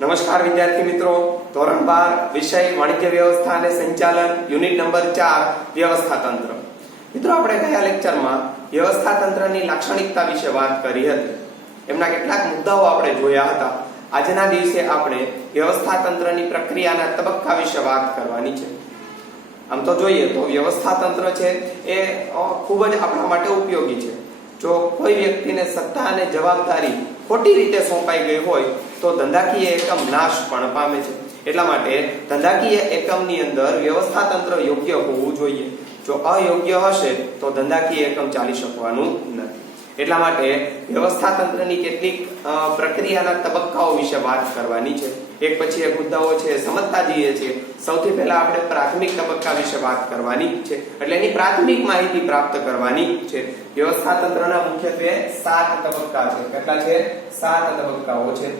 નમસ્કાર વિદ્યાર્થી મિત્રો, ધોરણ 12 વિષય વાણિજ્ય વ્યવસ્થા અને સંચાલન, યુનિટ નંબર 4 વ્યવસ્થા તંત્ર. મિત્રો, આપણે ગયા લેક્ચરમાં વ્યવસ્થા તંત્રની લાક્ષણિકતા વિશે વાત કરી હતી. એમના કેટલાક મુદ્દાઓ આપણે જોયા હતા. આજના દિવસે આપણે વ્યવસ્થા તંત્રની પ્રક્રિયાના તબક્કા વિશે વાત કરવાની છે. આમ તો જોઈએ તો વ્યવસ્થા તંત્ર છે એ ખૂબ જ આપણા માટે ઉપયોગી છે. જો કોઈ વ્યક્તિને સત્તા અને જવાબદારી ખોટી રીતે સોંપાઈ ગઈ હોય તો ધંધાકીય એકમ નાશ પણ પામે છે. એટલા માટે ધંધાકીય એકમની અંદર વ્યવસ્થા તંત્ર યોગ્ય હોવું જોઈએ. જો અયોગ્ય હશે તો ધંધાકીય એકમ ચાલી શકવાનું નથી. એટલા માટે વ્યવસ્થા તંત્રની કેટલીક પ્રક્રિયાના તબક્કાઓ વિશે વાત કરવાની છે. એક પછી એક મુદ્દાઓ છે, સમજતા જઈએ છીએ. સૌથી પહેલા આપણે પ્રાથમિક તબક્કા વિશે વાત કરવાની છે, એટલે એની પ્રાથમિક માહિતી પ્રાપ્ત કરવાની છે. વ્યવસ્થા તંત્રના મુખ્યત્વે 7 તબક્કા છે. કેટલા છે? 7 તબક્કાઓ છે.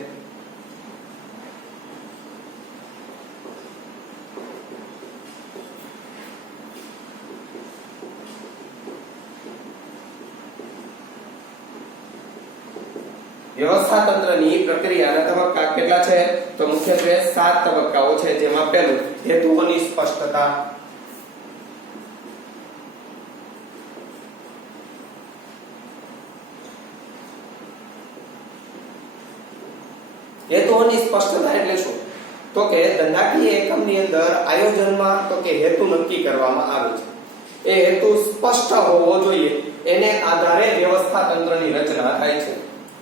વ્યવસ્થા તંત્રની પ્રક્રિયાના તબક્કા કેટલા છે? તો મુખ્યત્વે 7 તબક્કાઓ છે, જેમાં પહેલું હેતુઓની સ્પષ્ટતા. હેતુઓની સ્પષ્ટતા એટલે શું? તો કે ધંધાકીય એકમની અંદર આયોજનમાં તો કે હેતુ નક્કી કરવામાં આવે છે. એ હેતુ સ્પષ્ટ હોવો જોઈએ. એને આધારે વ્યવસ્થા તંત્રની રચના થાય છે.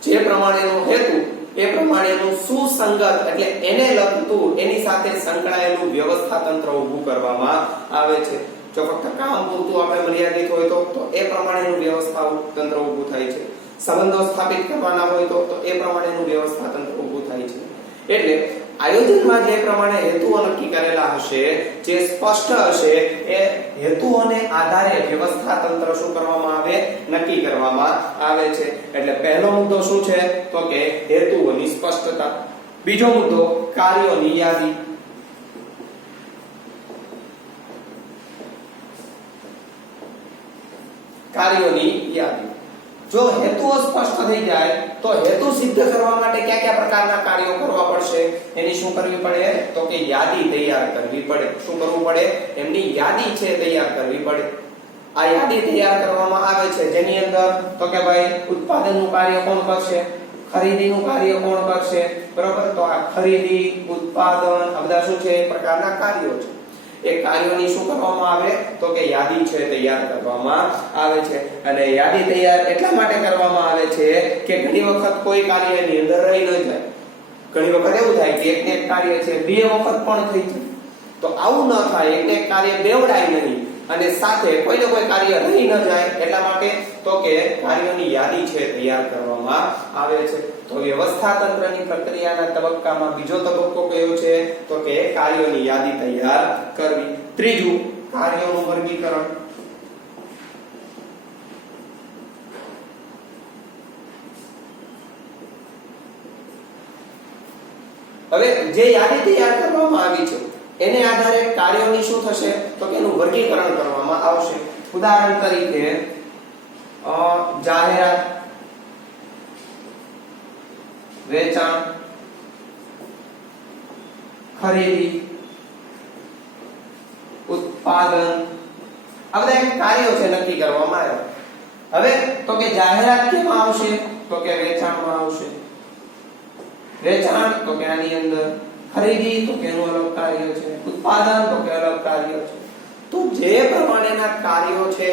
જે પ્રમાણેનો હેતુ એ પ્રમાણેનું સુસંગત એટલે એને લગતું એની સાથે સંકળાયેલું વ્યવસ્થા તંત્ર ઊભું કરવામાં આવે છે. જો ફક્ત કામ પૂરતું આપણે મર્યાદિત હોય તો એ પ્રમાણેનું વ્યવસ્થા તંત્ર ઊભું થાય છે. સંબંધો સ્થાપિત કરવાના હોય તો એ પ્રમાણેનું વ્યવસ્થા તંત્ર ઊભું થાય છે. એટલે આયોજનમાં જે પ્રમાણે હેતુઓ નક્કી કરેલા હશે, જે સ્પષ્ટ હશે, એ હેતુઓને આધારે વ્યવસ્થા તંત્ર શું કરવામાં આવે? નક્કી કરવામાં આવે છે. એટલે પહેલો મુદ્દો શું છે? તો કે હેતુઓની સ્પષ્ટતા. બીજો મુદ્દો કાર્યોની યાદી. કાર્યોની યાદી. જો હેતુઓ સ્પષ્ટ થઈ જાય તો હેતુ સિદ્ધ કરવા માટે કયા કયા પ્રકારના કાર્યો કરવા પડશે? એની શું કરવી પડે? તો કે યાદી તૈયાર કરવી પડે. શું કરવું પડે? એમની યાદી છે તૈયાર કરવી પડે. આ યાદી તૈયાર કરવામાં આવે છે, જેની અંદર તો કે ભાઈ ઉત્પાદનનું કાર્ય કોણ કરશે? ખરીદીનું કાર્ય કોણ કરશે? બરોબર. તો આ ખરીદી, ઉત્પાદન, આ બધા શું છે? એક પ્રકારના કાર્યો છે. એ કાર્યોની શું કરવામાં આવે? તો કે યાદી છે તૈયાર કરવામાં આવે છે. અને યાદી તૈયાર એટલા માટે કરવામાં આવે છે કે ઘણી વખત કોઈ કાર્ય એની અંદર રહી ન જાય. ઘણી વખત એવું થાય કે એક કાર્ય છે 2 વખત પણ થઈ જાય. તો આવું ન થાય. એક કાર્ય બેવડાય નહીં અને સાથે કોઈને કોઈ કાર્ય રહી ન જાય. એટલા માટે તો કે કાર્યોની યાદી છે તૈયાર કરવામાં આવે છે. તો વ્યવસ્થા તંત્રની પ્રક્રિયાના તબક્કામાં બીજો તબક્કો કયો છે? તો કે કાર્યોની યાદી તૈયાર કરવી. ત્રીજું, કાર્યોનું વર્ગીકરણ. હવે જે યાદી તૈયાર કરવામાં આવી છે એને આધારે કાર્યોની શું થશે? તો કે એનું વર્ગીકરણ કરવામાં આવશે. ઉદાહરણ તરીકે જાહેરાત, વેચાણ, ખરીદી, ઉત્પાદન, આ બધા કાર્યો છે નક્કી કરવામાં આવ્યા. હવે તો કે જાહેરાત કેમાં આવશે? તો કે વેચાણમાં આવશે. વેચાણ તો કે આની અંદર, ખરીદી તો કે એનું અલગ કાર્ય છે, ઉત્પાદન તો કે અલગ કાર્ય છે. તો જે પ્રમાણેના કાર્યો છે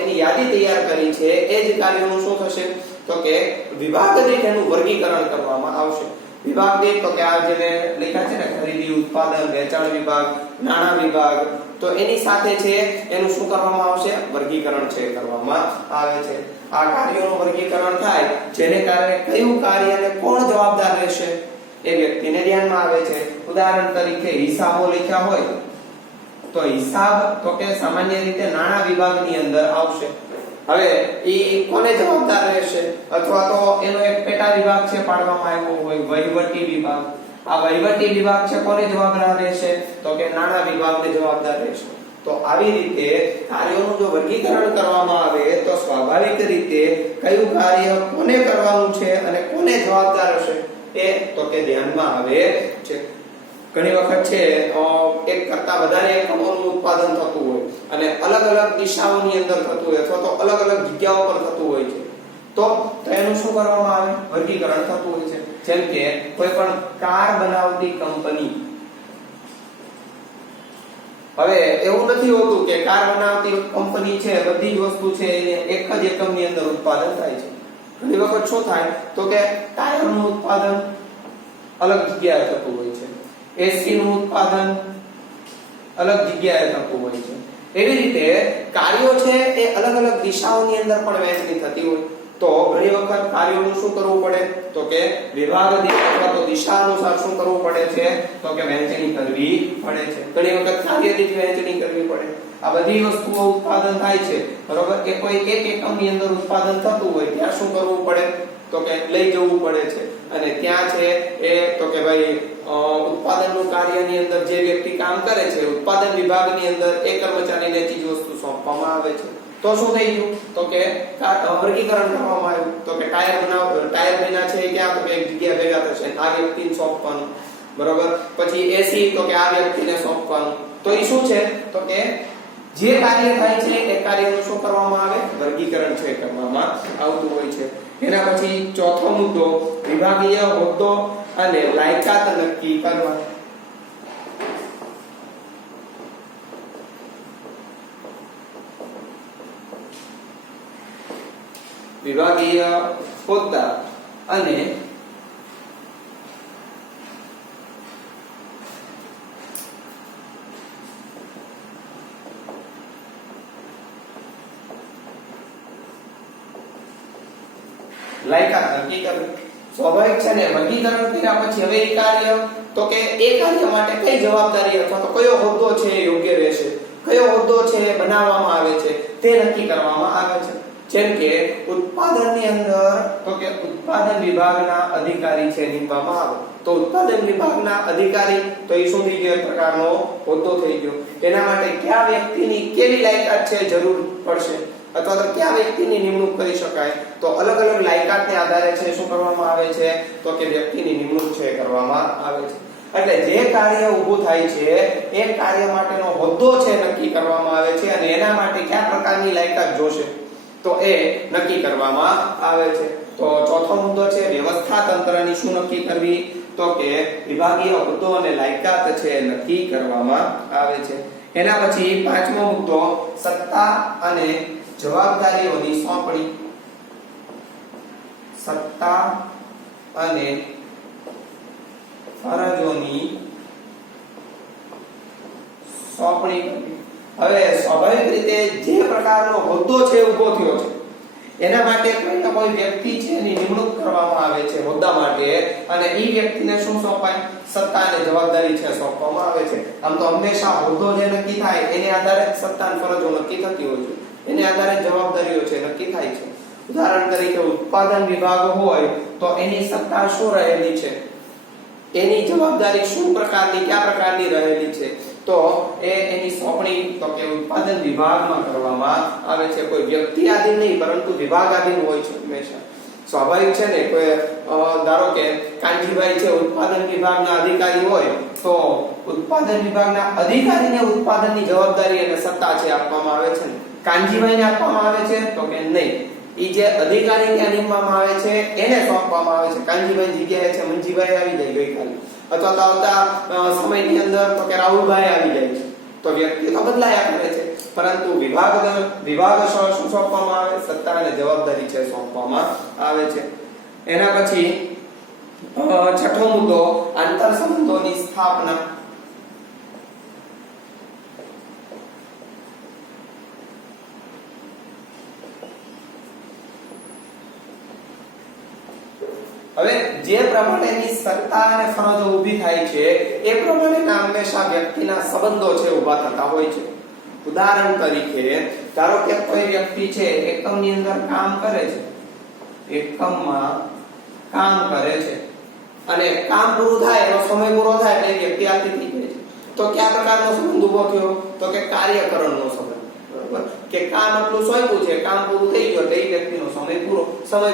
એની યાદી તૈયાર કરી છે, એ જ કાર્યોનું શું થશે? તો કે વિભાગ દીઠ એનું વર્ગીકરણ કરવામાં આવશે. વિભાગ દીઠ તો કે આ જે લખ્યા છે ને, ખરીદી, ઉત્પાદન, વેચાણ વિભાગ, નાણાં વિભાગ, તો એની સાથે છે એનું શું કરવામાં આવશે? વર્ગીકરણ છે કરવામાં આવે છે. આ કાર્યોનું વર્ગીકરણ થાય જેને કારણે કયું કાર્યને કોણ જવાબદાર રહેશે એ વ્યક્તિને ધ્યાનમાં આવે છે. ઉદાહરણ તરીકે હિસાબો લખ્યા હોય તો હિસાબ તો કે સામાન્ય રીતે નાણાં વિભાગની અંદર આવશે. હવે એ કોને જવાબદાર રહેશે? અથવા તો એનો એક પેટા વિભાગ છે પાડવામાં આવ્યો હોય, વહીવટી વિભાગ. આ વહીવટી વિભાગ છે કોને જવાબદાર રહેશે? તો કે નાણાં વિભાગને જવાબદાર રહેશે. તો આવી રીતે કાર્યોનું જો વર્ગીકરણ કરવામાં આવે તો સ્વાભાવિક રીતે કયું કાર્ય કોને કરવાનું છે અને કોને જવાબદાર હશે એ તો કે ધ્યાનમાં આવે છે. ઘણી વખત છે એક કરતા વધારે એકમોનું ઉત્પાદન થતું હોય અને અલગ અલગ દિશાઓની અંદર થતું હોય અથવા તો અલગ અલગ જગ્યાઓ પર થતું હોય છે, તો એનું શું કરવામાં આવે? વર્ગીકરણ થતું હોય છે. જેમ કે કોઈ પણ કાર બનાવતી કંપની, હવે એવું નથી હોતું કે કાર બનાવતી કંપની છે બધી જ વસ્તુ છે એને એક જ એકમની અંદર ઉત્પાદન થાય છે. ઘણી વખત શું થાય તો કે ટાયરનું ઉત્પાદન અલગ જગ્યાએ થતું હોય છે, એસી નું ઉત્પાદન અલગ જગ્યાએ થતું હોય છે. એવી રીતે કાર્યો છે એ અલગ અલગ દિશાઓની અંદર પણ વહેંચણી થતી હોય, તો ઘણી વખત કાર્યોનું શું કરવું પડે તો કે વિભાગ દીઠ અથવા તો દિશા અનુસાર શું કરવું પડે છે તો કે વહેંચણી કરવી પડે છે. ઘણી વખત કાર્ય દીઠ વહેંચણી કરવી પડે. આ બધી વસ્તુઓ ઉત્પાદન થાય છે, બરોબર, કે કોઈ એક એકમની અંદર ઉત્પાદન થતું હોય ત્યાં શું કરવું પડે તો કે લઈ જવું પડે છે, અને ત્યાં છે એ તો કે ભાઈ ઉત્પાદનનું કાર્યની અંદર જે વ્યક્તિ કામ કરે છે ઉત્પાદન વિભાગની અંદર એ કર્મચારીને ચીજ વસ્તુ સોંપવામાં આવે છે. તો શું થઈ ગયું તો કે વર્ગીકરણ કરવામાં આવ્યું તો કે ટાયર બન્યા છે ક્યાં તો કે એક જગ્યાએ ભેગા થશે, આ વ્યક્તિને સોંપવાનું, બરોબર. પછી એસી તો કે આ વ્યક્તિને સોંપવાનું. તો એ શું છે તો કે જે કાર્ય થાય છે એ કાર્યનું શું કરવામાં આવે? વર્ગીકરણ છે કરવામાં આવતું હોય છે. એના પછી ચોથો મુદ્દો વિભાગીય હોદ્દો અને લાયકાત નક્કી કરવા. વિભાગીય હોદ્દા અને લાયકાત નક્કી કરવી. સ્વાભાવિક છે ને, વર્ગીકરણ કર્યા પછી હવે એ કાર્ય તો કે એ કાર્ય માટે કઈ જવાબદારી અથવા તો કયો હોદ્દો છે એ યોગ્ય રહેશે, કયો હોદ્દો છે એ બનાવવામાં આવે છે તે નક્કી કરવામાં આવે છે. જેમ કે ઉત્પાદનની અંદર તો કે ઉત્પાદન વિભાગના અધિકારી છે નીમવામાં આવે, તો ઉત્પાદન વિભાગના અધિકારી તો એ શું થઈ ગયો? પ્રકારનો હોદ્દો થઈ ગયો. એના માટે કયા વ્યક્તિની કેવી લાયકાત છે જરૂર પડશે અથવા તો કયા વ્યક્તિની નિમણૂક કરી શકાય, તો અલગ અલગ લાયકાતને આધારે છે શું કરવામાં આવે છે તો કે વ્યક્તિની નિમણૂક છે કરવામાં આવે છે. એટલે જે કાર્ય ઊભું થાય છે એ કાર્ય માટેનો હોદ્દો છે નક્કી કરવામાં આવે છે અને એના માટે કયા પ્રકારની લાયકાત જોશે તો એ નક્કી કરવામાં આવે છે. તો ચોથો મુદ્દો છે વ્યવસ્થા તંત્રની શું નક્કી કરવી તો કે વિભાગીય હોદ્દો અને લાયકાત છે નક્કી કરવામાં આવે છે. એના પછી પાંચમો મુદ્દો સત્તા અને જવાબદારીઓની સોંપણી. સત્તા અને ફરજોની સોંપણી કરવી. હવે સ્વાભાવિક રીતે જે પ્રકારનો હોદ્દો છે ઊભો થયો છે એના માટે કોઈ ને કોઈ વ્યક્તિ છે એની નિમણૂક કરવામાં આવે છે હોદ્દા માટે, અને એ વ્યક્તિને શું સોંપાય? સત્તા અને જવાબદારી છે સોંપવામાં આવે છે. આમ તો હંમેશા હોદ્દો જે નક્કી થાય એને આધારે સત્તા અને ફરજો નક્કી થતી હોય છે, એને આધારે જવાબદારીઓ છે નક્કી થાય છે. ઉદાહરણ તરીકે ઉત્પાદન વિભાગ હોય તો એની સત્તા શું રહેલી છે, એની જવાબદારી શું પ્રકારની કયા પ્રકારની રહેલી છે, તો એની સોંપણી તો કે ઉત્પાદન વિભાગમાં કરવામાં આવે છે. કોઈ વ્યક્તિ આધીન નહીં પરંતુ વિભાગ આધીન હોય છે હંમેશા. સ્વાભાવિક છે ને, કોઈ ધારો કે કાંજીભાઈ છે ઉત્પાદન વિભાગના અધિકારી હોય તો ઉત્પાદન વિભાગના અધિકારીને ઉત્પાદનની જવાબદારી અને સત્તા છે આપવામાં આવે છે ને, કાંજીભાઈને આપવામાં આવે છે તો કે નહીં, ઈ જે અધિકારી ત્યાં નીમવામાં આવે છે એને સોંપવામાં આવે છે. કાંજીભાઈ જગ્યાએ છે મંજીભાઈ આવી જાય ગઈકાલે, અથવા તો આવતા સમયની અંદર તો કે રાહુલભાઈ આવી જાય છે, તો વ્યક્તિ તો બદલાયા કરે છે પરંતુ વિભાગ શું સોંપવામાં આવે? સત્તા અને જવાબદારી છે સોંપવામાં આવે છે. એના પછી છઠ્ઠો મુદ્દો આંતર સંબંધોની સ્થાપના. હવે જે પ્રમાણેની સત્તા અને ફરજો ઊભી થાય છે એ પ્રમાણેના હંમેશા વ્યક્તિના સંબંધો છે ઊભા થતા હોય છે. ઉદાહરણ તરીકે ધારો કે કોઈ વ્યક્તિ છે એકમની અંદર કામ કરે છે, એકમમાં કામ કરે છે અને કામ પૂરું થાય એનો સમય પૂરો થાય એટલે વ્યક્તિ આથી થઈ જાય છે, તો કયા પ્રકારનો સંબંધ ઊભો થયો તો કે કાર્યકરણનો સંબંધ. બરોબર, કે કામ આટલું સોંપ્યું છે, કામ પૂરું થઈ ગયું એટલે એ વ્યક્તિનો સમય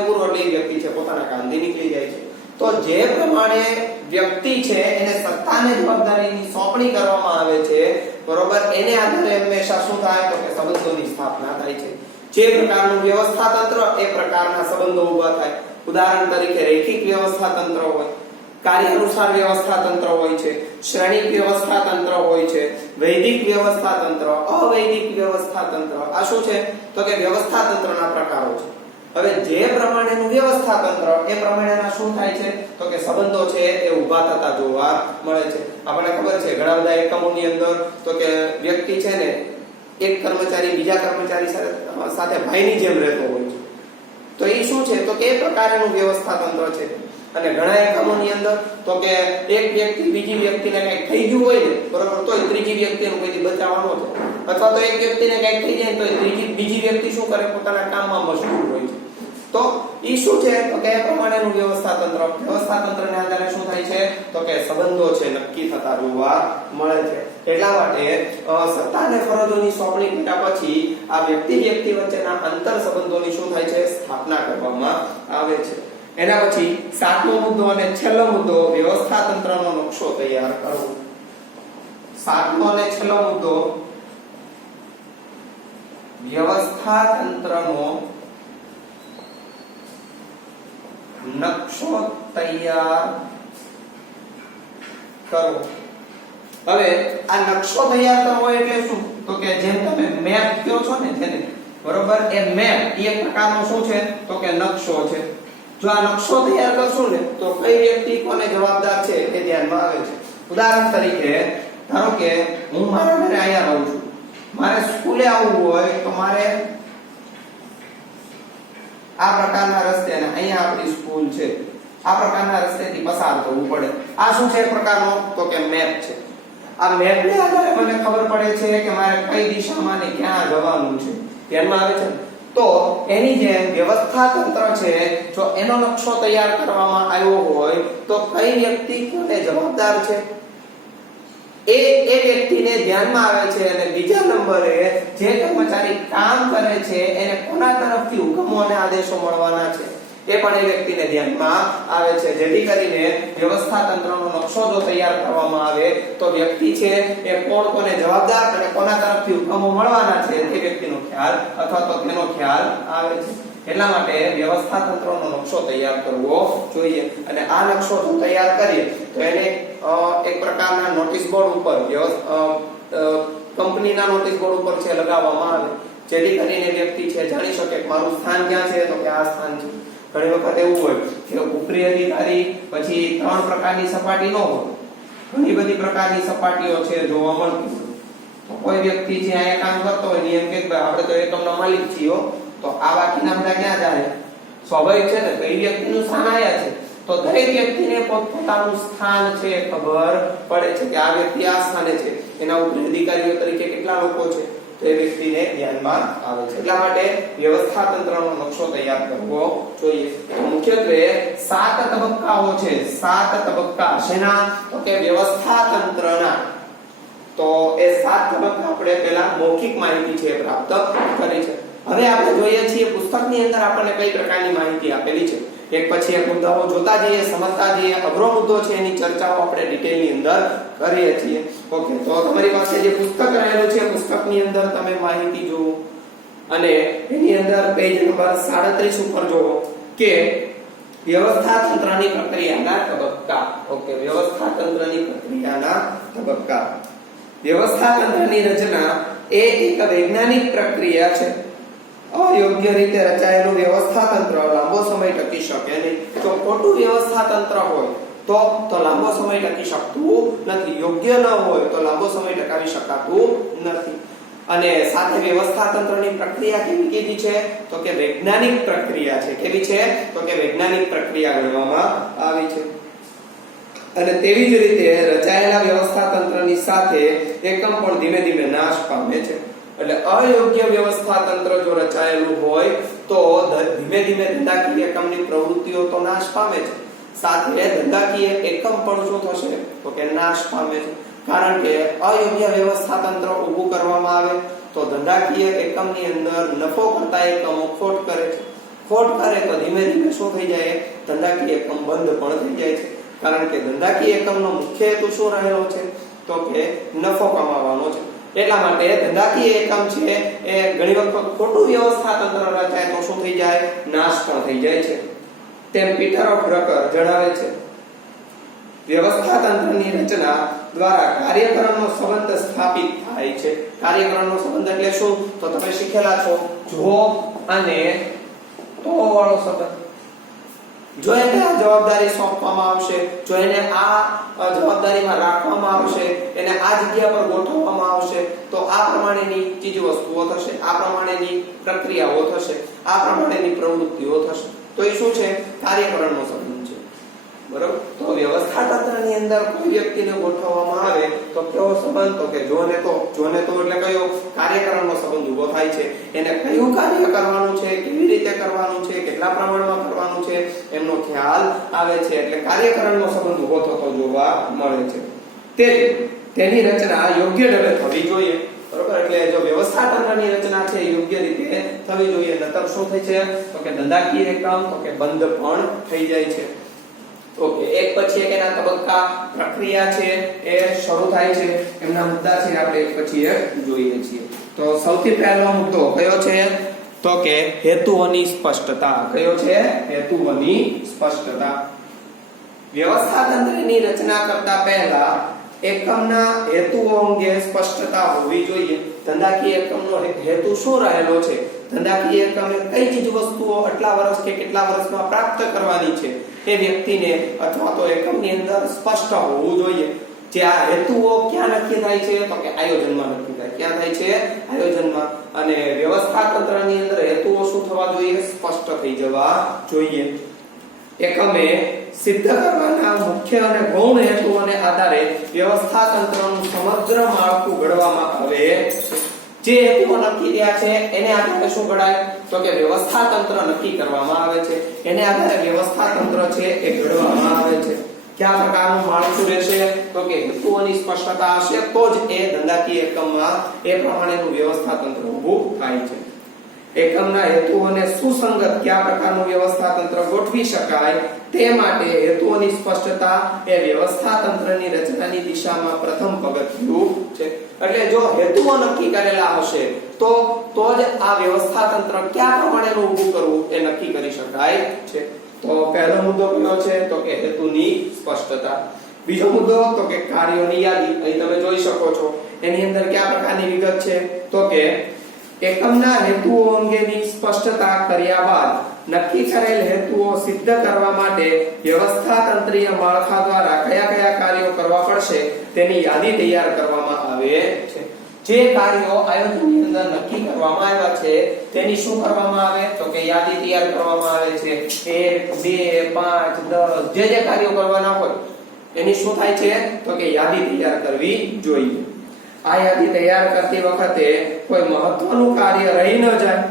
પૂરો એટલે એ વ્યક્તિ છે પોતાના કામથી નીકળી જાય છે. તો જે પ્રમાણે વ્યક્તિ છે એને સત્તાને જવાબદારીની સોંપણી કરવામાં આવે છે, બરોબર, એને આધારે હંમેશા શું થાય તો કે સંબંધોની સ્થાપના થાય છે. જે પ્રકારનું વ્યવસ્થા તંત્ર એ પ્રકારના સંબંધો ઊભા થાય. ઉદાહરણ તરીકે રૈખિક વ્યવસ્થા તંત્ર હોય, કાર્ય અનુસાર વ્યવસ્થા તંત્ર હોય છે, શ્રેણિક વ્યવસ્થા તંત્ર હોય છે, વૈદિક વ્યવસ્થા તંત્ર, અવૈદિક વ્યવસ્થા તંત્ર. આ શું છે તો કે વ્યવસ્થા તંત્રના પ્રકારો છે. હવે જે પ્રમાણેનું વ્યવસ્થા તંત્ર એ પ્રમાણેના શું થાય છે તો કે સંબંધો છે એ ઊભા થતા જોવા મળે છે. આપણને ખબર છે ઘણા બધા એકમોની અંદર તો કે વ્યક્તિ છે ને એક કર્મચારી બીજા કર્મચારી સાથે ભાઈની જેમ રહેતો હોય છે. તો એ શું છે તો કે એ પ્રકારનું વ્યવસ્થા તંત્ર છે. અને ઘણા એકમોની અંદર તો કે એક વ્યક્તિ બીજી વ્યક્તિને કંઈક થઈ ગયું હોય ને, બરોબર, તો ત્રીજી વ્યક્તિને કોઈથી બચાવવાનો છે, અથવા તો એક વ્યક્તિને કંઈક થઈ જાય તો બીજી વ્યક્તિ શું કરે પોતાના કામમાં મશગુલ હોય છે. તો ઈ શું છે તો કે એ પ્રમાણેનું વ્યવસ્થા તંત્રને આધારે શું થાય છે તો કે સંબંધો છે નક્કી થતા જોવા મળે છે. એટલા માટે સત્તા અને ફરજોની સોંપણી કર્યા પછી આ વ્યક્તિ વચ્ચેના અંતર સંબંધોની શું થાય છે સ્થાપના કરવામાં આવે છે. એના પછી સાતમો મુદ્દો અને છેલ્લો મુદ્દો વ્યવસ્થા તંત્રનો નકશો તૈયાર કરવો. સાતમો અને છેલ્લો મુદ્દો વ્યવસ્થા તંત્રનો નકશો તૈયાર કરવો. હવે આ નકશો તૈયાર કરવો એટલે શું તો કે જેમ તમે મેપ કહો છો ને જેને, બરોબર, એ મેપ એ પ્રકારનો શું છે તો કે નકશો છે. જો આ નકશો તૈયાર કરશું ને તો કઈ વ્યક્તિ કોને જવાબદાર છે એ ધ્યાનમાં આવે છે. ઉદાહરણ તરીકે ધારો કે હું મારા ઘરે અહીંયા રહું છું, મારે સ્કૂલે આવવું હોય તો મારે આ પ્રકારના રસ્તે, અને અહીંયા આપણી સ્કૂલ છે, આ પ્રકારના રસ્તેથી પસાર થવું પડે. આ શું છે પ્રકારનો તો કે મેપ છે. આ મેપને આધારે મને ખબર પડે છે કે મારે કઈ દિશામાં ને ક્યાં જવાનું છે. ધ્યાનમાં આવે છે. તો એની જે વ્યવસ્થા તંત્ર છે જો એનો નકશો તૈયાર કરવામાં આવ્યો હોય તો કઈ વ્યક્તિ કોને જવાબદાર છે એ વ્યક્તિને ધ્યાનમાં આવે છે. અને બીજા નંબરે જે કર્મચારી કામ કરે છે એને કોના તરફથી હુકમો અને આદેશો મળવાના છે એ પણ એ વ્યક્તિને ધ્યાનમાં આવે છે. જેથી કરીને વ્યવસ્થા તંત્રનો નકશો જો તૈયાર કરવામાં આવે તો વ્યક્તિ છે એ કોને જવાબદાર અને કોના તરફથી હુકમો મળવાના છે તે વ્યક્તિનો ખ્યાલ અથવા તો તેનો ખ્યાલ આવે છે. એટલા માટે વ્યવસ્થા તંત્રનો નકશો તૈયાર કરવો જોઈએ. અને આ નકશો જો તૈયાર કરીએ તો એને એક પ્રકારના નોટિસ બોર્ડ ઉપર કંપનીના નોટિસ બોર્ડ ઉપર છે લગાવવામાં આવે, જેથી કરીને વ્યક્તિ છે જાણી શકે કે મારું સ્થાન ક્યાં છે તો કે આ સ્થાન છે. ઘણી વખત એવું હોય કે ઉપરી અધિકારી પછી 3 પ્રકારની સપાટી ન હોય, ઘણી બધી પ્રકારની સપાટીઓ છે જોવા મળતી હોય. તો કોઈ વ્યક્તિ છે અહીંયા કામ કરતો હોય ને એમ કે ભાઈ આપણે તો એકમના માલિક છીએ, તો આ બાકીના બધા ક્યાં જાય? સ્વાભાવિક છે ને, તો એ વ્યક્તિનું સ્થાન આયા છે. તો દરેક વ્યક્તિને પોતાનું સ્થાન છે ખબર પડે છે કે આ વ્યક્તિ આ સ્થાને છે, એના ઉપરી અધિકારીઓ તરીકે કેટલા લોકો છે તો એ વ્યક્તિને ધ્યાનમાં આવે છે. એટલા માટે વ્યવસ્થા તંત્રનો નકશો તૈયાર કરવો જોઈએ. મુખ્યત્વે 7 તબક્કાઓ છે. 7 તબક્કા શેના તો કે વ્યવસ્થા તંત્રના. તો એ 7 તબક્કા આપણે પહેલા મૌખિક માહિતી છે પ્રાપ્ત કરી છે. હવે આપણે જોઈએ છીએ પુસ્તકની અંદર આપણને કઈ પ્રકારની માહિતી આપેલી છે. એક પછી એક મુદ્દાઓ જોતા જઈએ, સમજતા જઈએ. અઘરો મુદ્દો છે એની ચર્ચાઓ આપણે ડિટેલની અંદર કરીએ છીએ. ઓકે, તો તમારી પાસે જે પુસ્તક રહેલું છે પુસ્તકની અંદર તમે માહિતી જુઓ અને એની અંદર પેજ નંબર 37 ઉપર જુઓ કે વ્યવસ્થા તંત્રની પ્રક્રિયાના તબક્કા. ઓકે, વ્યવસ્થા તંત્રની પ્રક્રિયાના તબક્કા. વ્યવસ્થા તંત્રની રચના એ એક વૈજ્ઞાનિક પ્રક્રિયા છે. અયોગ્ય રીતે રચાયેલું વ્યવસ્થા તંત્ર લાંબો સમય ટકી શકે નહીં. જો ખોટું વ્યવસ્થા તંત્ર હોય તો લાંબો સમય ટકી શકતું નથી. યોગ્ય ન હોય તો લાંબો સમય ટકાવી શકાતું નથી. અને સાથે વ્યવસ્થા તંત્રની પ્રક્રિયા કેવી કીધી છે તો કે વૈજ્ઞાનિક પ્રક્રિયા છે. કેવી છે તો કે વૈજ્ઞાનિક પ્રક્રિયા ગણવામાં આવી છે. અને તેવી જ રીતે રચાયેલા વ્યવસ્થા તંત્રની સાથે એકમ પણ ધીમે ધીમે નાશ પામે છે. એટલે અયોગ્ય વ્યવસ્થા તંત્ર જો રચાયેલું હોય તો ધીમે ધીમે ધંધાકીય એકમની પ્રવૃત્તિઓ તો નાશ પામે છે, સાથે ધંધાકીય એકમ પણ શું થશે તો કે નાશ પામે છે. કારણ કે અયોગ્ય વ્યવસ્થા તંત્ર ઊભું કરવામાં આવે તો ધંધાકીય એકમની અંદર નફો કરતા એકમો ખોટ કરે છે, ખોટ કરે તો ધીમે ધીમે શું થઈ જાય, ધંધાકીય એકમ બંધ પણ થઈ જાય છે. કારણ કે ધંધાકીય એકમનો મુખ્ય હેતુ શું રહેલો છે, તો કે નફો કમાવાનો છે. એટલા માટે ધંધાકીય એકમ છે એ ઘણી વખત ખોટું વ્યવસ્થા તંત્ર રચાય તો શું થઈ જાય, નાશ પણ થઈ જાય છે. તેમ પીટર ઓફ ડ્રકર જણાવે છે, વ્યવસ્થા તંત્રની રચના દ્વારા કાર્યકરણનો સંબંધ સ્થાપિત થાય છે. કાર્યકરણનો સંબંધ એટલે શું, તો તમે શીખેલા છો, જો અને તો વાળો સંબંધ. જો એને આ જવાબદારી સોંપવામાં આવશે, જો એને આ જવાબદારીમાં રાખવામાં આવશે, એને આ જગ્યા પર ગોઠવવામાં આવશે, તો આ પ્રમાણેની ચીજ વસ્તુઓ થશે, આ પ્રમાણેની પ્રક્રિયાઓ થશે, આ પ્રમાણેની પ્રવૃત્તિઓ થશે. તો એ શું છે, કાર્યકરણનો સંબંધ છે. બરોબર. તો વ્યવસ્થા તંત્રની અંદર કોઈ વ્યક્તિને ગોઠવવામાં આવે તો કેવો સંબંધ, તો કે જોને તો એટલે કયો, કાર્યકરણનો સંબંધ ઉભો થાય છે. એને કયું કાર્ય કરવાનું છે, કેવી રીતે કરવાનું છે, કેટલા પ્રમાણમાં કરવાનું છે, એમનો ખ્યાલ આવે છે. એટલે કાર્યકરણનો સંબંધ ઉભો થતો જોવા મળે છે. તેની રચના યોગ્ય ઢબે થવી જોઈએ. બરોબર. એટલે જો વ્યવસ્થા તંત્રની રચના છે યોગ્ય રીતે થવી જોઈએ, નતર શું થાય છે, તો કે ધંધાકીય એકમ તો કે બંધ પણ થઈ જાય છે. ઓકે, એક પછી એક એના તબક્કા પ્રક્રિયા છે એ શરૂ થાય છે, એમના મુદ્દા છે આપણે એક પછી એક જોઈએ છીએ. તો સૌથી પહેલો મુદ્દો કયો છે, તો કે હેતુઓની સ્પષ્ટતા. કયો છે, હેતુઓની સ્પષ્ટતા. વ્યવસ્થા તંત્રની રચના કરતા પહેલા એકમના હેતુઓ અંગે સ્પષ્ટતા હોવી જોઈએ. ધંધાકીય એકમનો હેતુ શું રહેલો છે, ધંધાકીય એકમે કઈ ચીજ વસ્તુઓ આટલા વર્ષ કે કેટલા વર્ષમાં પ્રાપ્ત કરવાની છે, એ વ્યક્તિને અથવા તો એકમની અંદર સ્પષ્ટ હોવું જોઈએ. જે આ હેતુઓ ક્યાં નક્કી થાય છે, તો કે આયોજનમાં નક્કી થાય. ક્યાં થાય છે, આયોજનમાં. અને વ્યવસ્થા તંત્રની અંદર હેતુઓ શું થવા જોઈએ, સ્પષ્ટ થઈ જવા જોઈએ. એકમે સિદ્ધ કરવાના મુખ્ય અને ગૌણ હેતુઓને આધારે વ્યવસ્થા તંત્રનું સમગ્ર માળખું ઘડવામાં આવે છે. જે હેતુઓ નક્કી થયા છે એને આધારે શું ઘડાય, તો કે વ્યવસ્થા તંત્ર નક્કી કરવામાં આવે છે. એને આધારે વ્યવસ્થા તંત્ર છે એ ઘડવામાં આવે છે. કયા પ્રકારનું માળખું રહેશે, તો કે હેતુઓની સ્પષ્ટતા હશે તો જ એ ધંધાકીય એકમમાં એ પ્રમાણેનું વ્યવસ્થા તંત્ર ઊભું થાય છે. એકમના હેતુઓને સુસંગત કયા પ્રકારનું વ્યવસ્થા તંત્ર ગોઠવી શકાય તે માટે હેતુઓની સ્પષ્ટતા એ વ્યવસ્થા તંત્રની રચનાની દિશામાં પ્રથમ પગથિયું છે. એટલે જો હેતુઓ નક્કી કરેલા હશે તો જ આ વ્યવસ્થા તંત્ર કયા પ્રમાણેનું ઊભું કરવું એ નક્કી કરી શકાય છે. તો પહેલો મુદ્દો કયો છે, તો કે હેતુની સ્પષ્ટતા. બીજો મુદ્દો, તો કે કાર્યોની યાદી. અહીં તમે જોઈ શકો છો એની અંદર કયા પ્રકારની વિગત છે, તો કે એકમના હેતુઓ અંગેની સ્પષ્ટતા કર્યા બાદ નક્કી કરેલ હેતુઓ સિદ્ધ કરવા માટે વ્યવસ્થા તંત્રીય માળખા દ્વારા કયા કયા કાર્યો કરવા પડશે તેની યાદી તૈયાર કરવામાં આવે છે. જે કાર્યો આયોજનની અંદર નક્કી કરવામાં આવ્યા છે તેની શું કરવામાં આવે, તો કે યાદી તૈયાર કરવામાં આવે છે. 1 2 5 10 જે કાર્યો કરવાના હોય એની શું થાય છે, તો કે યાદી તૈયાર કરવી જોઈએ. આ યાદી તૈયાર કરતી વખતે કોઈ મહત્વનું કાર્ય રહી ન જાય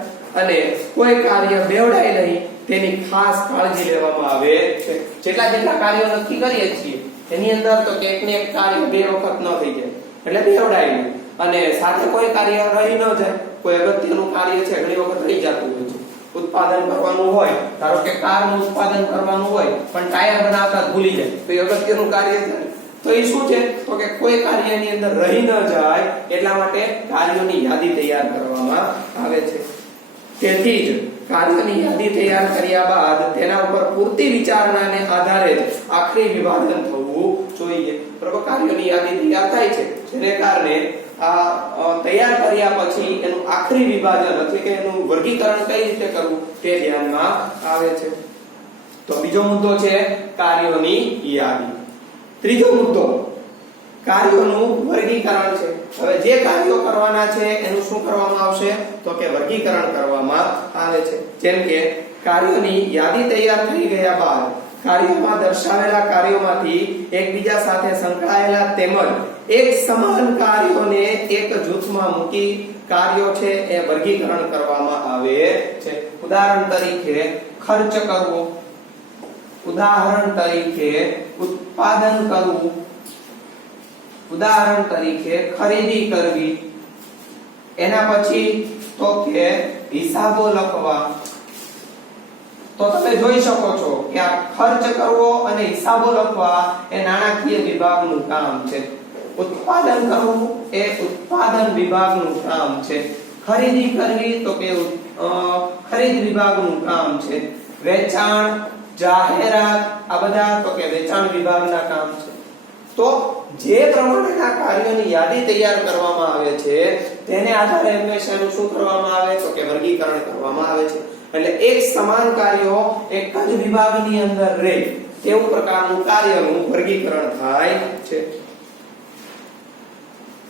અને કોઈ કાર્ય બેવડાય નહીં તેની ખાસ કાળજી લેવામાં આવે છે. જેટલા કાર્યો નક્કી કરીએ છીએ એની અંદર તો કે એકને એક કાર્ય બે વખત ન થઈ જાય, એટલે બેવડાય નહીં. અને સાથે કોઈ કાર્ય રહી ન જાય, કોઈ અગત્યનું કાર્ય છે ઘણી વખત રહી જતું હોય છે. ઉત્પાદન કરવાનું હોય, ધારો કે કારનું ઉત્પાદન કરવાનું હોય પણ ટાયર બનાવતા ભૂલી જાય તો એ અગત્યનું કાર્ય છે. તો એ શું છે, તો કે કોઈ કાર્યની અંદર રહી ન જાય એટલા માટે કાર્યોની યાદી તૈયાર કરવામાં આવે છે. તેથી જ કાર્યની યાદી તૈયાર કર્યા બાદ તેના ઉપર પૂરતી વિચારણાને આધારે જ આખરી વિભાજન થવું જોઈએ. બરાબર. કાર્યોની યાદી તૈયાર થાય છે જેને કારણે આ તૈયાર કર્યા પછી એનું આખરી વિભાજન એટલે કે એનું વર્ગીકરણ કઈ રીતે કરવું તે ધ્યાનમાં આવે છે. તો બીજો મુદ્દો છે કાર્યોની યાદી. ત્રીજો મુદ્દો કાર્યોનું વર્ગીકરણ છે. હવે જે કાર્યો કરવાના છે એનું શું કરવામાં આવશે, તો કે વર્ગીકરણ કરવામાં આવે છે. જેમ કે કાર્યોની યાદી તૈયાર થઈ ગયા બાદ કાર્યોમાં દર્શાવેલા કાર્યોમાંથી એકબીજા સાથે સંકળાયેલા તેમજ એક સમાન કાર્યોને એક જૂથમાં મૂકી કાર્યો છે એ વર્ગીકરણ કરવામાં આવે છે. ઉદાહરણ તરીકે ખર્ચ કરવો, ઉદાહરણ તરીકે ઉત્પાદન કરવું, ઉદાહરણ તરીકે ખરીદી કરવી, એના પછી તો કે હિસાબો લખવા, તો તમે જોઈ શકો છો કે આ ખર્ચ કરવો અને હિસાબો લખવા એ નાણાકીય વિભાગનું કામ છે. ઉત્પાદન કરવું એ ઉત્પાદન વિભાગનું કામ છે. ખરીદી કરવી તો કે ખરીદ વિભાગનું કામ છે. વેચાણ, જાહેરાત આ બધા તો કે વેચાણ વિભાગના કામ છે. તો જે પ્રમાણેના કાર્યોની યાદી તૈયાર કરવામાં આવે છે તેને આધારે હંમેશા શું કરવામાં આવે તો કે વર્ગીકરણ કરવામાં આવે છે. એટલે એક સમાન કાર્યો એક જ વિભાગની અંદર રહે તેવું પ્રકારનું કાર્યનું વર્ગીકરણ થાય છે.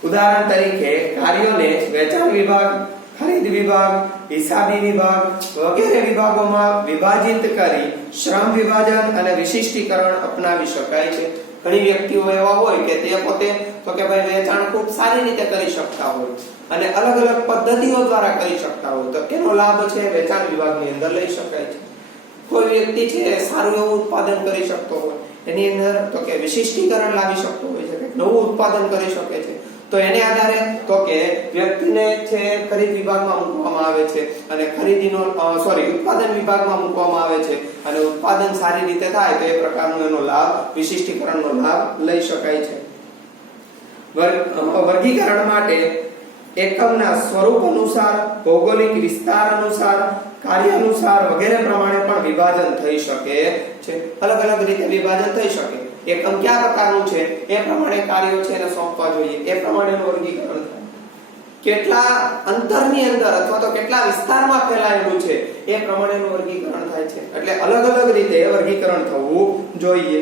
ઉદાહરણ તરીકે કાર્યોને વેચાણ વિભાગ, ખરીદ વિભાગ, હિસાબી વિભાગ વગેરે વિભાગોમાં વિભાજિત કરી શ્રમ વિભાજન અને વિશિષ્ટીકરણ અપનાવી શકાય છે. ઘણી વ્યક્તિઓ એવા હોય કે તે પોતે તો કે ભાઈ વેચાણ ખૂબ સારી રીતે કરી શકતા હોય અને અલગ અલગ પદ્ધતિઓ દ્વારા કરી શકતા હોય તો એનો લાભ છે વેચાણ વિભાગની અંદર લઈ શકાય છે. કોઈ વ્યક્તિ છે સારું એવું ઉત્પાદન કરી શકતો હોય એની અંદર તો કે વિશિષ્ટીકરણ લાવી શકતો હોય છે, નવું ઉત્પાદન કરી શકે છે, તો એને આધારે તો કે વ્યક્તિને છે ખરીદ વિભાગમાં મૂકવામાં આવે છે અને ઉત્પાદન વિભાગમાં મૂકવામાં આવે છે અને ઉત્પાદન સારી રીતે થાય તો એ પ્રકારનો એનો લાભ વિશિષ્ટીકરણનો લાભ લઈ શકાય છે. વર્ગીકરણ માટે એકમના સ્વરૂપ અનુસાર, ભૌગોલિક વિસ્તાર અનુસાર, કાર્ય અનુસાર વગેરે પ્રમાણે પણ વિભાજન થઈ શકે છે. અલગ અલગ રીતે વિભાજન થઈ શકે. એકમ કયા પ્રકારનું છે એ પ્રમાણે કાર્યો છે એને સોંપવા જોઈએ, એ પ્રમાણેનું વર્ગીકરણ થાય. કેટલા અંતરની અંદર અથવા તો કેટલા વિસ્તારમાં ફેલાયેલું છે એ પ્રમાણેનું વર્ગીકરણ થાય છે. એટલે અલગ અલગ રીતે વર્ગીકરણ થવું જોઈએ.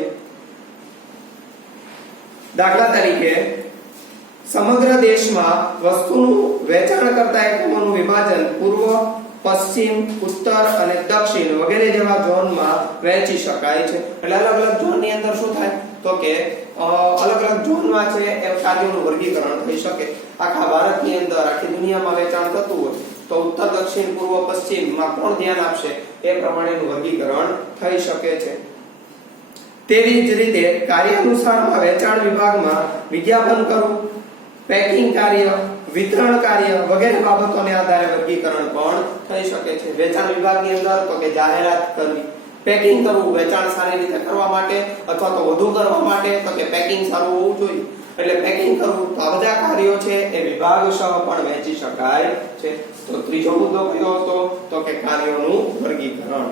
દાખલા તરીકે સમગ્ર દેશમાં વસ્તુનું વેચાણ કરતા એકમોનું વિભાજન પૂર્વ, પશ્ચિમ, ઉત્તર અને દક્ષિણ વગેરે જેવા ઝોનમાં વહેંચી શકાય છે. એટલે અલગ અલગ ઝોનની અંદર શું થાય તો કે અલગ અલગ ઝોનમાં છે એ કાર્યોનું વર્ગીકરણ થઈ શકે. આખા ભારતની અંદર, આખી દુનિયામાં વેચાણ થતું હોય તો ઉત્તર, દક્ષિણ, પૂર્વ, પશ્ચિમમાં કોણ ધ્યાન આપશે એ પ્રમાણેનું વર્ગીકરણ થઈ શકે છે. તેવી જ રીતે કાર્ય અનુસારમાં વેચાણ વિભાગમાં વિજ્ઞાપન કરવું, પેકિંગ કાર્ય, વિતરણ કાર્ય વગેરે બાબતોને આધારે વર્ગીકરણ પણ થઈ શકે છે. વેચાણ વિભાગની અંદર તો કે જાહેરાત કરવી, પેકિંગ કરવું વેચાણ સારી રીતે કરવા માટે અથવા તો વધુ કરવા માટે તો કે પેકિંગ સારું હોવું જોઈએ. એટલે પેકિંગ કરવું તો આ બધા કાર્યો છે એ વિભાગશઃ પણ વહેંચી શકાય છે. તો ત્રીજો મુદ્દો કયો હતો તો કે કાર્યોનું વર્ગીકરણ.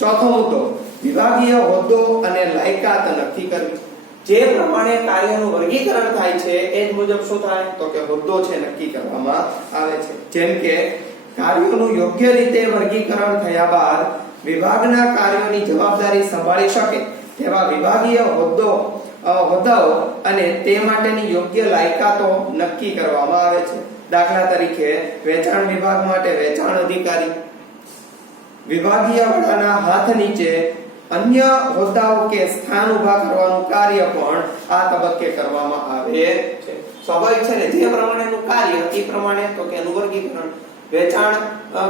ચોથો મુદ્દો વિભાગીય હોદ્દો અને લાયકાત નક્કી કરવી. જે પ્રમાણે કાર્યનું વર્ગીકરણ થાય છે એ જ મુજબ શું થાય તો કે હોદ્દો છે નક્કી કરવામાં આવે છે. જેમ કે કાર્યોનું યોગ્ય રીતે વર્ગીકરણ થયા બાદ વિભાગના કાર્યોની જવાબદારી સંભાળી શકે તેવા વિભાગીય હોદ્દાઓ અને તે માટેની યોગ્ય લાયકાતો નક્કી કરવામાં આવે છે. દાખલા તરીકે વેચાણ વિભાગ માટે વેચાણ અધિકારી, વિભાગીય વડાના હાથ નીચે અન્ય હોદ્દાઓ કે સ્થાન ઊભા કરવાનું કાર્ય પણ આ તબક્કે કરવામાં આવે છે. સ્વાભાવિક છે ને, જે પ્રમાણેનું કાર્ય એ પ્રમાણે તો કે એનું વર્ગીકરણ. વેચાણ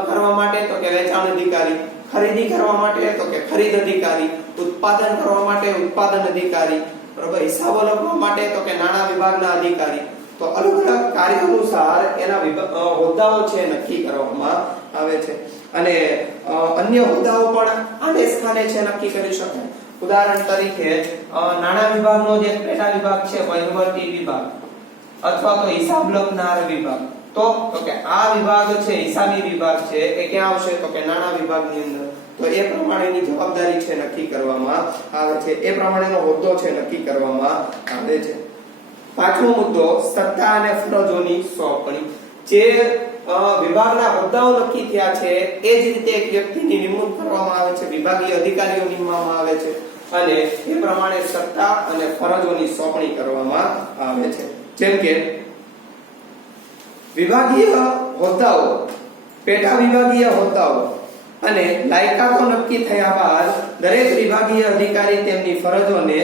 કરવા માટે તો કે વેચાણ અધિકારી, ખરીદી કરવા માટે તો કે ખરીદ અધિકારી, ઉત્પાદન કરવા માટે ઉત્પાદન અધિકારી, બરોબર, હિસાબો લખવા માટે તો કે નાણાં વિભાગના અધિકારી. તો અલગ અલગ કાર્ય અનુસાર એના હોદ્દાઓ છે નક્કી કરવામાં આવે છે અને અન્ય હોદ્દાઓ પણ આને સ્થાને છે નક્કી કરી શકાય. ઉદાહરણ તરીકે નાણાં વિભાગનો જે પેટા વિભાગ છે વહીવટી વિભાગ અથવા તો હિસાબ લખનાર વિભાગ, તો કે આ વિભાગ છે હિસાબી વિભાગ છે એ ક્યાં આવશે તો કે નાણાં વિભાગની અંદર. તો એ પ્રમાણેની જવાબદારી છે નક્કી કરવામાં આવે છે, એ પ્રમાણેનો હોદ્દો છે નક્કી કરવામાં આવે છે. પાંચમો મુદ્દો સત્તા અને ફરજોની સોંપણી. જે વિભાગના હોદ્દાઓ નક્કી થયા છે એ જ રીતે એક વ્યક્તિની નિમણૂક કરવામાં આવે છે, વિભાગીય અધિકારીઓ નિમવામાં આવે છે અને એ પ્રમાણે સત્તા અને ફરજોની સોંપણી કરવામાં આવે છે. જેમ કે વિભાગીય હોદ્દાઓ, પેટા વિભાગીય હોદ્દાઓ અને લાયકાતો નક્કી થયા બાદ દરેક વિભાગીય અધિકારી તેમની ફરજોને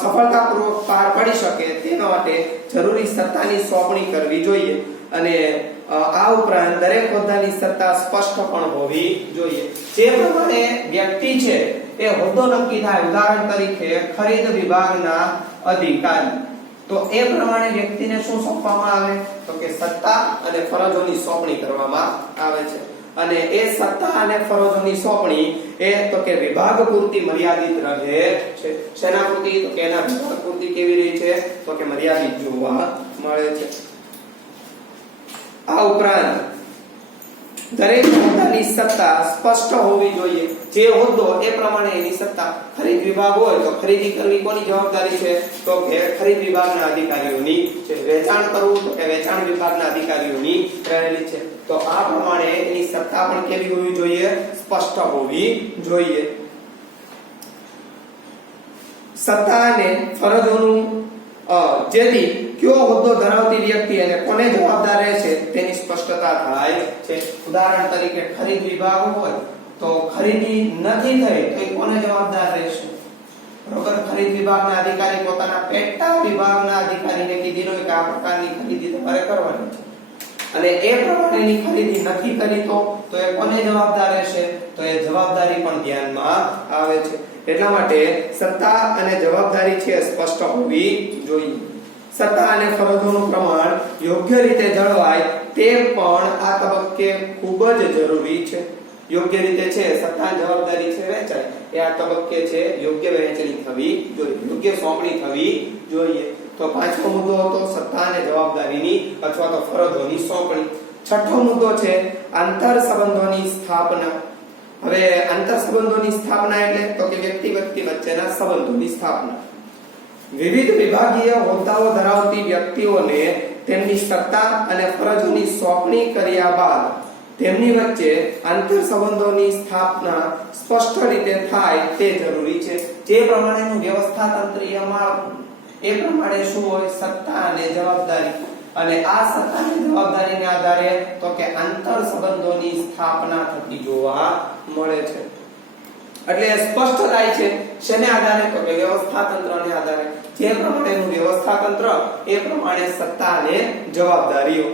સફળતાપૂર્વક પાર પાડી શકે તેના માટે જરૂરી સત્તાની સોંપણી કરવી જોઈએ અને આ ઉપરાંત દરેક હોદ્દાની સત્તા સ્પષ્ટ પણ હોવી જોઈએ. જે પ્રમાણે વ્યક્તિ છે એ હોદ્દો નક્કી થાય, ઉદાહરણ તરીકે ખરીદ વિભાગના અધિકારી, તો એ પ્રમાણે વ્યક્તિને શું સોંપવામાં આવે તો કે સત્તા અને ફરજોની સોંપણી કરવામાં આવે છે અને એ સત્તા અને ફરજોની સોંપણી એ તો કે વિભાગ પૂરતી મર્યાદિત રહે છે. શેના પૂરતી? તો કે એના વિભાગ પૂરતી કેવી રહી છે? તો કે મર્યાદિત જોવા મળે છે. આ ઉપરાંત દરેક હોદ્દાની સત્તા સ્પષ્ટ હોવી જોઈએ. જે હોદ્દો એ પ્રમાણે એની સત્તા. ખરીદ વિભાગ હોય તો ખરીદી કરવી કોની જવાબદારી છે? તો કે ખરીદ વિભાગના અધિકારીઓની છે. વેચાણ કરવું તો કે વેચાણ વિભાગના અધિકારીઓની રહેલી છે. તો આ પ્રમાણે એની સત્તા પણ કેવી હોવી જોઈએ? સ્પષ્ટ હોવી જોઈએ. સત્તા અને ફરજોનું જેથી કયો હોદ્દો ધરાવતી વ્યક્તિ અને કોને જવાબદાર રહેશે તેની સ્પષ્ટતા થાય છે. ઉદાહરણ તરીકે ખરીદ વિભાગ હોય તો ખરીદી નથી થઈ તો એ કોને જવાબદાર રહેશે? બરોબર. ખરીદ વિભાગના અધિકારી પોતાના પેટા વિભાગના અધિકારીને કીધેલું હોય કે આ પ્રકારની ખરીદી તમારે કરવાની છે અને એ પ્રમાણેની ખરીદી નથી કરી તો એ કોને જવાબદાર રહેશે? તો એ જવાબદારી પણ ધ્યાનમાં આવે છે. એટલા માટે સત્તા અને જવાબદારી છે સ્પષ્ટ હોવી જોઈએ. સત્તા અને ફરજોનું પ્રમાણ યોગ્ય રીતે જળવાય તે પણ આ તબક્કે ખૂબ જ જરૂરી છે. યોગ્ય રીતે છે સત્તા જવાબદારી છે વહેંચાય એ આ તબક્કે છે યોગ્ય વહેંચણી થવી જોઈએ, યોગ્ય સોંપણી થવી જોઈએ. તો પાંચમો મુદ્દો હતો સત્તા અને જવાબદારીની અથવા તો ફરજોની સોંપણી. છઠ્ઠો મુદ્દો છે આંતર સંબંધોની સ્થાપના. હવે આંતર સંબંધોની સ્થાપના એટલે તો કે વ્યક્તિ વચ્ચેના સંબંધોની સ્થાપના. વિવિધ વિભાગીય હોદ્દાઓ ધરાવતી વ્યક્તિઓને તેમની સત્તા અને ફરજોની સોંપણી કર્યા બાદ તેમની વચ્ચે આંતર સંબંધોની સ્થાપના સ્પષ્ટ રીતે થાય તે જરૂરી છે. જે પ્રમાણેનું વ્યવસ્થા તંત્રીય માળખું એ પ્રમાણે શું હોય? સત્તા અને જવાબદારી. અને આ સત્તા અને જવાબદારીને આધારે તો કે આંતર સંબંધોની સ્થાપના થતી જોવા મળે છે. એટલે સ્પષ્ટ થાય છે શેને આધારે? તો કે વ્યવસ્થા તંત્રને આધારે. જે પ્રમાણેનું વ્યવસ્થા તંત્ર એ પ્રમાણે સત્તા અને જવાબદારીઓ.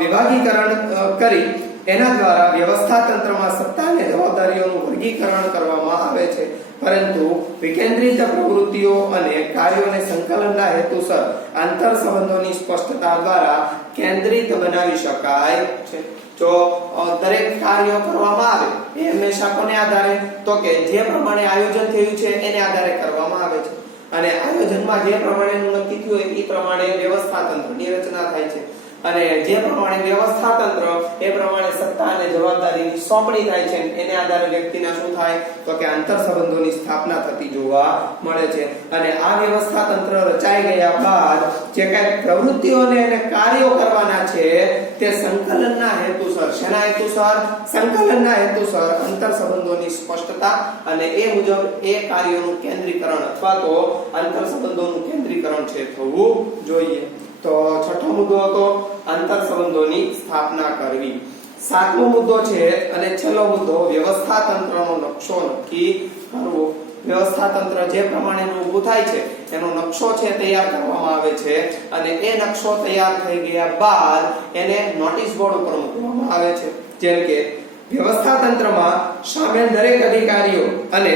વિભાગીકરણ કરી એના દ્વારા વ્યવસ્થા તંત્રમાં સત્તા અને જવાબદારીઓનું વર્ગીકરણ કરવામાં આવે છે. પરંતુ વિકેન્દ્રિત પ્રવૃત્તિઓ અને કાર્યોને સંકલનના હેતુસર આંતર સંબંધોની સ્પષ્ટતા દ્વારા કેન્દ્રિત બનાવી શકાય છે. જો દરેક કાર્યો કરવામાં આવે એ હંમેશા કોને આધારે? તો કે જે પ્રમાણે આયોજન થયું છે એને આધારે કરવામાં આવે છે. અને આયોજનમાં જે પ્રમાણેનું નક્કી થયું હોય એ પ્રમાણે વ્યવસ્થા તંત્રની રચના થાય છે. અને જે પ્રમાણે વ્યવસ્થા તંત્ર એ પ્રમાણે સત્તા અને જવાબદારીની સોંપણી થાય છે. એને આધારે વ્યક્તિના શું થાય? તો કે આંતર સંબંધોની સ્થાપના થતી જોવા મળે છે. અને આ વ્યવસ્થા તંત્ર રચાઈ ગયા બાદ જે કઈ પ્રવૃત્તિઓને અને કાર્યો કરવાના છે તે સંકલનના હેતુસર. શેના હેતુસર? સંકલનના હેતુસર આંતર સંબંધોની સ્પષ્ટતા અને એ મુજબ એ કાર્યોનું કેન્દ્રીકરણ અથવા તો આંતર સંબંધોનું કેન્દ્રીકરણ છે થવું જોઈએ. તો છઠ્ઠો મુદ્દો હતો આંતર સંબંધોની સ્થાપના કરવી. સાતમો મુદ્દો છે અને છેલ્લો મુદ્દો વ્યવસ્થા તંત્રનો નકશો નક્કી કરવો. વ્યવસ્થા તંત્ર જે પ્રમાણેનું ઊભું થાય છે એનો નકશો છે તૈયાર કરવામાં આવે છે અને એ નકશો તૈયાર થઈ ગયા બાદ એને નોટિસ બોર્ડ ઉપર મૂકવામાં આવે છે. જેમ કે વ્યવસ્થા તંત્રમાં સામેલ દરેક અધિકારીઓ અને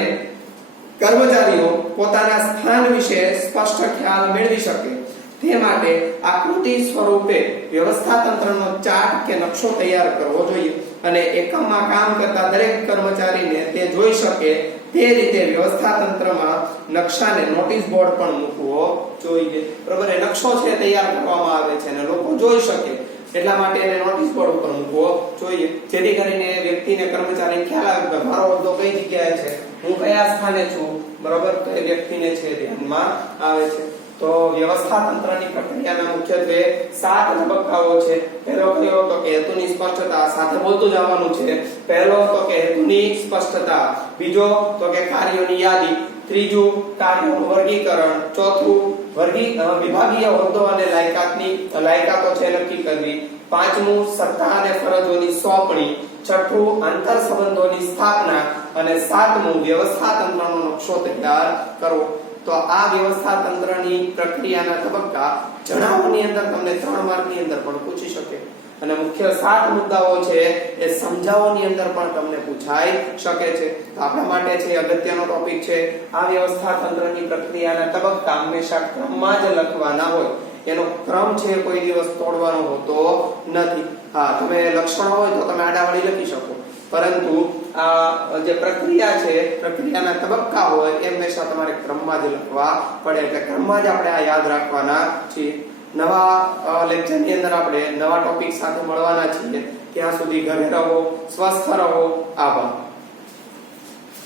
કર્મચારીઓ પોતાના સ્થાન વિશે સ્પષ્ટ ખ્યાલ મેળવી શકે તે માટે આકૃતિ સ્વરૂપે વ્યવસ્થા તંત્રનો ચાર્ટ કે નકશો તૈયાર કરવો જોઈએ અને એકમમાં કામ કરતા દરેક કર્મચારીને તે જોઈ શકે તે રીતે વ્યવસ્થા તંત્રમાં નકશાને નોટિસ બોર્ડ પણ મૂકવો જોઈએ. બરોબર. એ નકશો છે તૈયાર કરવામાં આવે છે અને લોકો જોઈ શકે એટલા માટે એને નોટિસ બોર્ડ ઉપર મૂકવો જોઈએ. જેથી કરીને વ્યક્તિને કર્મચારીને ખ્યાલ આવે કે મારો હોદ્દો કઈ જગ્યાએ છે, હું કયા સ્થાને છું. બરોબર. તો એ વ્યક્તિને છે ધ્યાનમાં આવે છે. તો વ્યવસ્થા તંત્રની પ્રક્રિયાના મુખ્યત્વે 7 તબક્કાઓ છે. પહેલો કયો? તો કે હેતુની સ્પષ્ટતા. સાથે બોલતું જવાનું છે. પહેલો તો કે હેતુની સ્પષ્ટતા. બીજો તો કે કાર્યોની યાદી. ત્રીજું કાર્યોનું વર્ગીકરણ. ચોથું વિભાગીય હોદ્દો અને લાયકાતો છે નક્કી કરવી. પાંચમું સત્તા અને ફરજોની સોંપણી. છઠ્ઠું આંતર સંબંધોની સ્થાપના અને સાતમું વ્યવસ્થા તંત્રનો નકશો તૈયાર કરવો. તો આ વ્યવસ્થા તંત્રની પ્રક્રિયાના તબક્કા જણાવવાની અંદર તમને 3 માર્કની અંદર પણ પૂછી શકે અને મુખ્ય 7 મુદ્દાઓ છે એ સમજાવવાની અંદર પણ તમને પૂછાઈ શકે છે. તો આપણા માટે છે અગત્યનો ટોપિક છે. આ વ્યવસ્થા તંત્રની પ્રક્રિયાના તબક્કા હંમેશા ક્રમમાં જ લખવાના હોય. એનો ક્રમ છે કોઈ દિવસ તોડવાનો હોતો નથી. હા, તમે લક્ષણો હોય તો તમે આડાવળી લખી શકો, પરંતુ આ જે પ્રક્રિયા છે, પ્રક્રિયાના તબક્કા હોય એ હંમેશા તમારે ક્રમમાં જ લખવા પડે. એટલે ક્રમમાં જ આપણે આ યાદ રાખવાના છીએ. નવા લેક્ચરની અંદર આપણે નવા ટોપિક સાથે મળવાના છીએ. ત્યાં સુધી ઘરે રહો, સ્વસ્થ રહો. આભાર.